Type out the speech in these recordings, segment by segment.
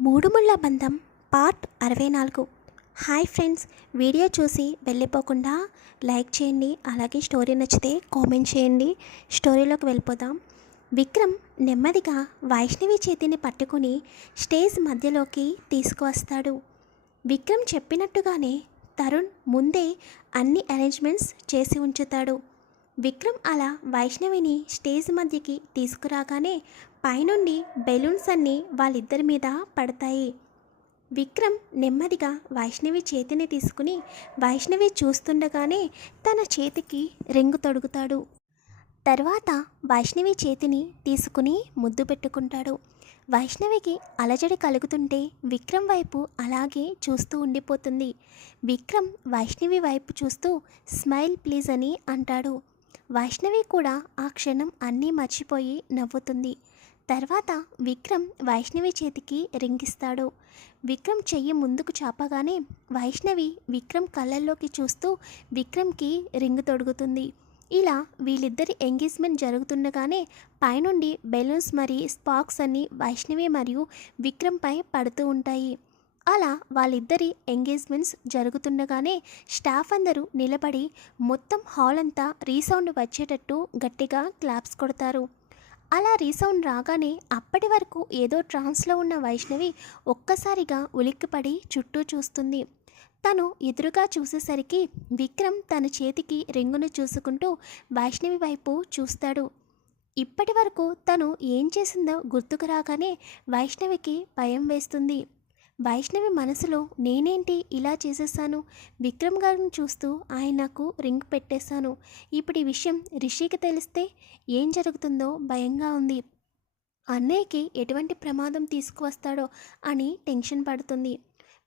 మూడు ముళ్ళ బంధం పార్ట్ అరవై నాలుగు హాయ్ ఫ్రెండ్స్ వీడియో చూసి వెళ్ళిపోకుండా లైక్ చేయండి అలాగే స్టోరీ నచ్చితే కామెంట్ చేయండి. స్టోరీలోకి వెళ్ళిపోదాం. విక్రమ్ నెమ్మదిగా వైష్ణవి చేతిని పట్టుకుని స్టేజ్ మధ్యలోకి తీసుకువస్తాడు. విక్రమ్ చెప్పినట్టుగానే తరుణ్ ముందే అన్ని అరేంజ్మెంట్స్ చేసి ఉంచుతాడు. విక్రమ్ అలా వైష్ణవిని స్టేజ్ మధ్యకి తీసుకురాగానే పైనుండి బెలూన్స్ అన్నీ వాళ్ళిద్దరి మీద పడతాయి. విక్రమ్ నెమ్మదిగా వైష్ణవి చేతిని తీసుకుని వైష్ణవి చూస్తుండగానే తన చేతికి రింగు తొడుగుతాడు. తర్వాత వైష్ణవి చేతిని తీసుకుని ముద్దు పెట్టుకుంటాడు. వైష్ణవికి అలజడి కలుగుతుంటే విక్రమ్ వైపు అలాగే చూస్తూ ఉండిపోతుంది. విక్రమ్ వైష్ణవి వైపు చూస్తూ స్మైల్ ప్లీజ్ అని అంటాడు. వైష్ణవి కూడా ఆ క్షణం అన్నీ మర్చిపోయి నవ్వుతుంది. తర్వాత విక్రమ్ వైష్ణవి చేతికి రింగిస్తాడు. విక్రమ్ చెయ్యి ముందుకు చాపగానే వైష్ణవి విక్రమ్ కళ్ళల్లోకి చూస్తూ విక్రమ్కి రింగు తొడుగుతుంది. ఇలా వీళ్ళిద్దరి ఎంగేజ్మెంట్ జరుగుతుండగానే పైనుండి బెలూన్స్ మరి స్పాక్స్ అన్ని వైష్ణవి మరియు విక్రమ్పై పడుతూ ఉంటాయి. అలా వాళ్ళిద్దరి ఎంగేజ్మెంట్స్ జరుగుతుండగానే స్టాఫ్ అందరూ నిలబడి మొత్తం హాల్ అంతా రీసౌండ్ వచ్చేటట్టు గట్టిగా క్లాప్స్ కొడతారు. అలా రీసౌండ్ రాగానే అప్పటి వరకు ఏదో ట్రాన్స్లో ఉన్న వైష్ణవి ఒక్కసారిగా ఉలిక్కిపడి చుట్టూ చూస్తుంది. తను ఎదురుగా చూసేసరికి విక్రమ్ తన చేతికి రింగును చూసుకుంటూ వైష్ణవి వైపు చూస్తాడు. ఇప్పటి వరకు తను ఏం చేసిందో గుర్తుకు రాగానే వైష్ణవికి భయం వేస్తుంది. వైష్ణవి మనసులో నేనేంటి ఇలా చేసేసాను? విక్రమ్ గారిని చూస్తూ ఆయనకు రింగ్ పెట్టేశాను. ఇప్పుడు ఈ విషయం రిషికి తెలిస్తే ఏం జరుగుతుందో భయంగా ఉంది. అన్నయ్యకి ఎటువంటి ప్రమాదం తీసుకువస్తాడో అని టెన్షన్ పడుతుంది.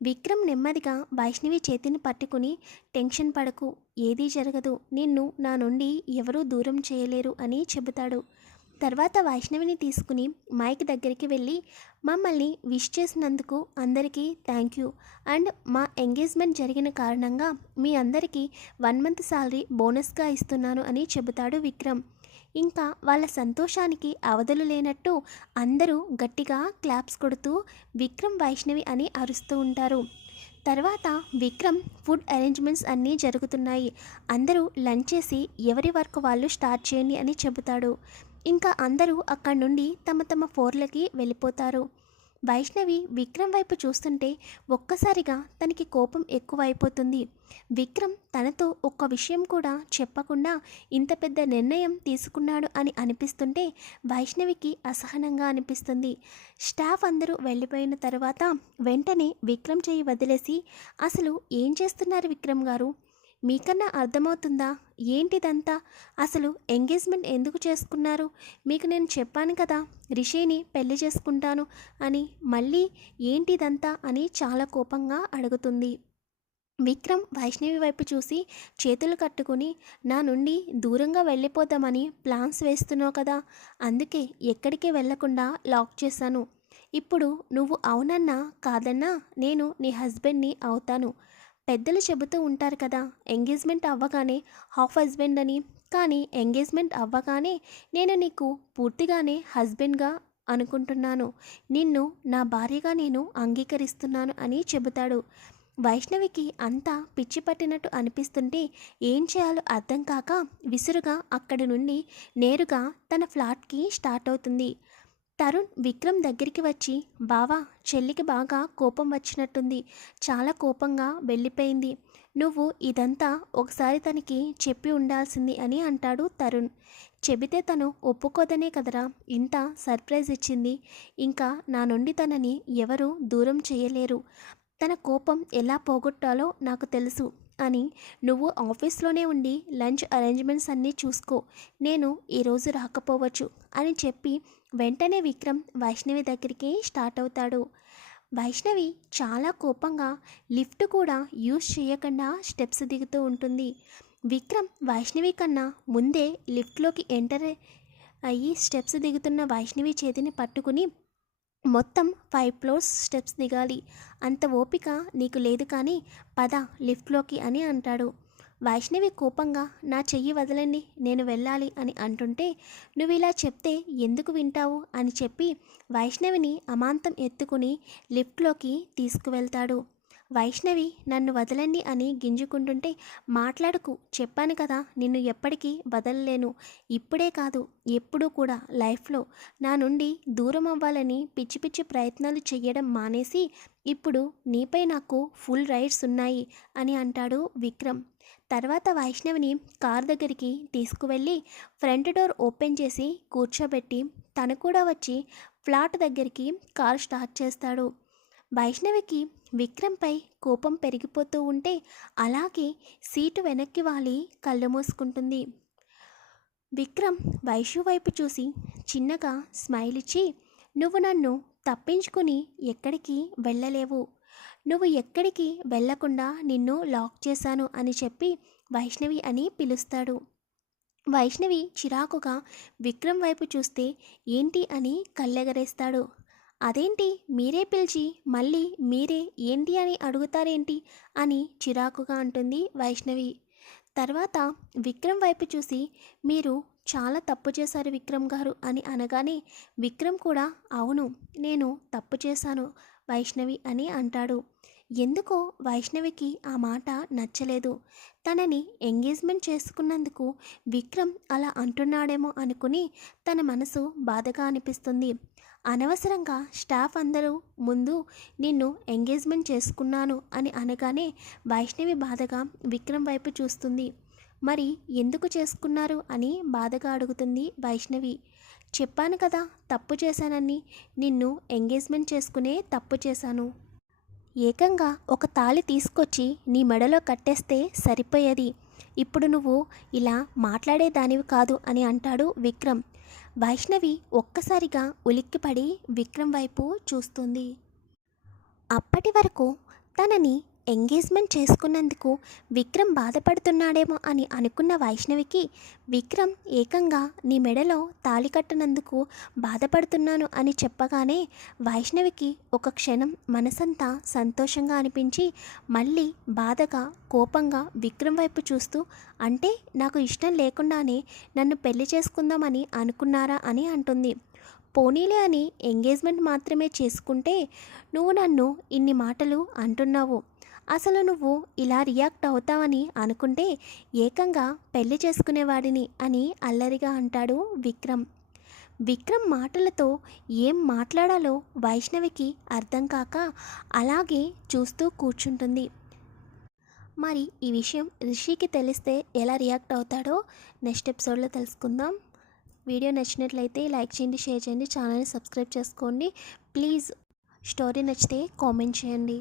విక్రమ్ నెమ్మదిగా వైష్ణవి చేతిని పట్టుకుని టెన్షన్ పడకు ఏదీ జరగదు. నిన్ను నా నుండి ఎవరూ దూరం చేయలేరు అని చెబుతాడు. తర్వాత వైష్ణవిని తీసుకుని మైక్ దగ్గరికి వెళ్ళి మమ్మల్ని విష్ చేసినందుకు అందరికీ థ్యాంక్ యూ. అండ్ మా ఎంగేజ్మెంట్ జరిగిన కారణంగా మీ అందరికీ వన్ మంత్ సాలరీ బోనస్గా ఇస్తున్నాను అని చెబుతాడు విక్రమ్. ఇంకా వాళ్ళ సంతోషానికి అవధులు లేనట్టు అందరూ గట్టిగా క్లాప్స్ కొడుతూ విక్రమ్ వైష్ణవి అని అరుస్తూ ఉంటారు. తర్వాత విక్రమ్ ఫుడ్ అరేంజ్మెంట్స్ అన్నీ జరుగుతున్నాయి. అందరూ లంచ్ చేసి ఎవరి వర్క్ వాళ్ళు స్టార్ట్ చేయండి అని చెబుతాడు. ఇంకా అందరూ అక్కడి నుండి తమ తమ ఫోర్లకి వెళ్ళిపోతారు. వైష్ణవి విక్రమ్ వైపు చూస్తుంటే ఒక్కసారిగా తనకి కోపం ఎక్కువైపోతుంది. విక్రమ్ తనతో ఒక్క విషయం కూడా చెప్పకుండా ఇంత పెద్ద నిర్ణయం తీసుకున్నాడు అని అనిపిస్తుంటే వైష్ణవికి అసహనంగా అనిపిస్తుంది. స్టాఫ్ అందరూ వెళ్ళిపోయిన తర్వాత వెంటనే విక్రమ్ చేయి వదిలేసి అసలు ఏం చేస్తున్నారు విక్రమ్ గారు? మీకన్నా అర్థమవుతుందా? ఏంటిదంతా? అసలు ఎంగేజ్మెంట్ ఎందుకు చేసుకున్నారు? మీకు నేను చెప్పాను కదా రిషిని పెళ్ళి చేసుకుంటాను అని మళ్ళీ ఏంటిదంతా అని చాలా కోపంగా అడుగుతుంది. విక్రమ్ వైష్ణవి వైపు చూసి చేతులు కట్టుకుని నా నుండి దూరంగా వెళ్ళిపోదామని ప్లాన్స్ వేస్తున్నావు కదా అందుకే ఎక్కడికి వెళ్ళకుండా లాక్ చేశాను. ఇప్పుడు నువ్వు అవునన్నా కాదన్నా నేను నీ హస్బెండ్ని అవుతాను. పెద్దలు చెబుతూ ఉంటారు కదా ఎంగేజ్మెంట్ అవ్వగానే హాఫ్ హస్బెండ్ అని. కానీ ఎంగేజ్మెంట్ అవ్వగానే నేను నీకు పూర్తిగానే హస్బెండ్గా అనుకుంటున్నాను. నిన్ను నా భార్యగా నేను అంగీకరిస్తున్నాను అని చెబుతాడు. వైష్ణవికి అంతా పిచ్చి పట్టినట్టు అనిపిస్తుంటే ఏం చేయాలో అర్థం కాక విసురుగా అక్కడి నుండి నేరుగా తన ఫ్లాట్కి స్టార్ట్ అవుతుంది. తరుణ్ విక్రమ్ దగ్గరికి వచ్చి బావా చెల్లికి బాగా కోపం వచ్చినట్టుంది. చాలా కోపంగా వెళ్ళిపోయింది. నువ్వు ఇదంతా ఒకసారి తనకి చెప్పి ఉండాల్సింది అని అంటాడు తరుణ్. చెబితే తను ఒప్పుకోదనే కదరా. ఇంత సర్ప్రైజ్ ఇచ్చింది. ఇంకా నా నుండి తనని ఎవరు దూరం చేయలేరు. తన కోపం ఎలా పోగొట్టాలో నాకు తెలుసు. అని నువ్వు ఆఫీస్లోనే ఉండి లంచ్ అరేంజ్మెంట్స్ అన్నీ చూసుకో. నేను ఈరోజు రాకపోవచ్చు అని చెప్పి వెంటనే విక్రమ్ వైష్ణవి దగ్గరికి స్టార్ట్ అవుతాడు. వైష్ణవి చాలా కోపంగా లిఫ్ట్ కూడా యూజ్ చేయకుండా స్టెప్స్ దిగుతూ ఉంటుంది. విక్రమ్ వైష్ణవి కన్నా ముందే లిఫ్ట్లోకి ఎంటర్ అయ్యి స్టెప్స్ దిగుతున్న వైష్ణవి చేతిని పట్టుకుని మొత్తం ఫైవ్ ఫ్లోర్స్ స్టెప్స్ దిగాలి. అంత ఓపిక నీకు లేదు కానీ పద లిఫ్ట్లోకి అని అంటాడు. వైష్ణవి కోపంగా నా చెయ్యి వదలండి నేను వెళ్ళాలి అని అంటుంటే నువ్వు ఇలా చెప్తే ఎందుకు వింటావు? అని చెప్పి వైష్ణవిని అమాంతం ఎత్తుకుని లిఫ్ట్లోకి తీసుకువెళ్తాడు. వైష్ణవి నన్ను వదలండి అని గింజుకుంటుంటే మాట్లాడుకు చెప్పాను కదా నిన్ను ఎప్పటికీ వదలలేను. ఇప్పుడే కాదు ఎప్పుడూ కూడా లైఫ్లో నా నుండి దూరం అవ్వాలని పిచ్చి పిచ్చి ప్రయత్నాలు చేయడం మానేసి ఇప్పుడు నీపై నాకు ఫుల్ రైడ్స్ ఉన్నాయి అని అంటాడు విక్రమ్. తర్వాత వైష్ణవిని కార్ దగ్గరికి తీసుకువెళ్ళి ఫ్రంట్ డోర్ ఓపెన్ చేసి కూర్చోబెట్టి తను కూడా వచ్చి ఫ్లాట్ దగ్గరికి కార్ స్టార్ట్ చేస్తాడు. వైష్ణవికి విక్రమ్పై కోపం పెరిగిపోతూ ఉంటే అలాగే సీటు వెనక్కి వాలి కళ్ళు మూసుకుంటుంది. విక్రమ్ వైషు వైపు చూసి చిన్నగా స్మైల్ ఇచ్చి నువ్వు నన్ను తప్పించుకుని ఎక్కడికి వెళ్ళలేవు. నువ్వు ఎక్కడికి వెళ్ళకుండా నిన్ను లాక్ చేశాను అని చెప్పి వైష్ణవి అని పిలుస్తాడు. వైష్ణవి చిరాకుగా విక్రమ్ వైపు చూస్తే ఏంటి అని కళ్ళెగరేస్తాడు. అదేంటి? మీరే పిలిచి మళ్ళీ మీరే ఏంటి అని అడుగుతారేంటి? అని చిరాకుగా అంటుంది వైష్ణవి. తర్వాత విక్రమ్ వైపు చూసి మీరు చాలా తప్పు చేశారు విక్రమ్ గారు అని అనగానే విక్రమ్ కూడా అవును నేను తప్పు చేశాను వైష్ణవి అని అంటాడు. ఎందుకో వైష్ణవికి ఆ మాట నచ్చలేదు. తనని ఎంగేజ్మెంట్ చేసుకున్నందుకు విక్రమ్ అలా అంటున్నాడేమో అనుకుని తన మనసు బాధగా అనిపిస్తుంది. అనవసరంగా స్టాఫ్ అందరూ ముందు నిన్ను ఎంగేజ్మెంట్ చేసుకున్నాను అని అనగానే వైష్ణవి బాధగా విక్రమ్ వైపు చూస్తుంది. మరి ఎందుకు చేసుకున్నారు అని బాధగా అడుగుతుంది వైష్ణవి. చెప్పాను కదా తప్పు చేశానని నిన్ను ఎంగేజ్మెంట్ చేసుకునే తప్పు చేశాను. ఏకంగా ఒక తాళి తీసుకొచ్చి నీ మెడలో కట్టేస్తే సరిపోయేది. ఇప్పుడు నువ్వు ఇలా మాట్లాడేదానివి కాదు అని అంటాడు విక్రమ్. వైష్ణవి ఒక్కసారిగా ఉలిక్కిపడి విక్రమ్ వైపు చూస్తుంది. అప్పటి వరకు తనని ఎంగేజ్మెంట్ చేసుకున్నందుకు విక్రమ్ బాధపడుతున్నాడేమో అని అనుకున్న వైష్ణవికి విక్రమ్ ఏకంగా నీ మెడలో తాళి కట్టినందుకు బాధపడుతున్నాను అని చెప్పగానే వైష్ణవికి ఒక క్షణం మనసంతా సంతోషంగా అనిపించి మళ్ళీ బాధగా కోపంగా విక్రమ్ వైపు చూస్తూ అంటే నాకు ఇష్టం లేకుండానే నన్ను పెళ్ళి చేసుకుందామని అనుకున్నారా అని అంటుంది. పోనీలే అని ఎంగేజ్మెంట్ మాత్రమే చేసుకుంటే నువ్వు నన్ను ఇన్ని మాటలు అంటున్నావు. అసలు నువ్వు ఇలా రియాక్ట్ అవుతావని అనుకుంటే ఏకంగా పెళ్ళి చేసుకునేవాడిని అని అల్లరిగా అంటాడు విక్రమ్. విక్రమ్ మాటలతో ఏం మాట్లాడాలో వైష్ణవికి అర్థం కాక అలాగే చూస్తూ కూర్చుంటుంది. మరి ఈ విషయం రిషికి తెలిస్తే ఎలా రియాక్ట్ అవుతాడో నెక్స్ట్ ఎపిసోడ్లో తెలుసుకుందాం. వీడియో నచ్చినట్లయితే లైక్ చేయండి షేర్ చేయండి ఛానల్ని సబ్స్క్రైబ్ చేసుకోండి. ప్లీజ్ స్టోరీ నచ్చితే కామెంట్ చేయండి.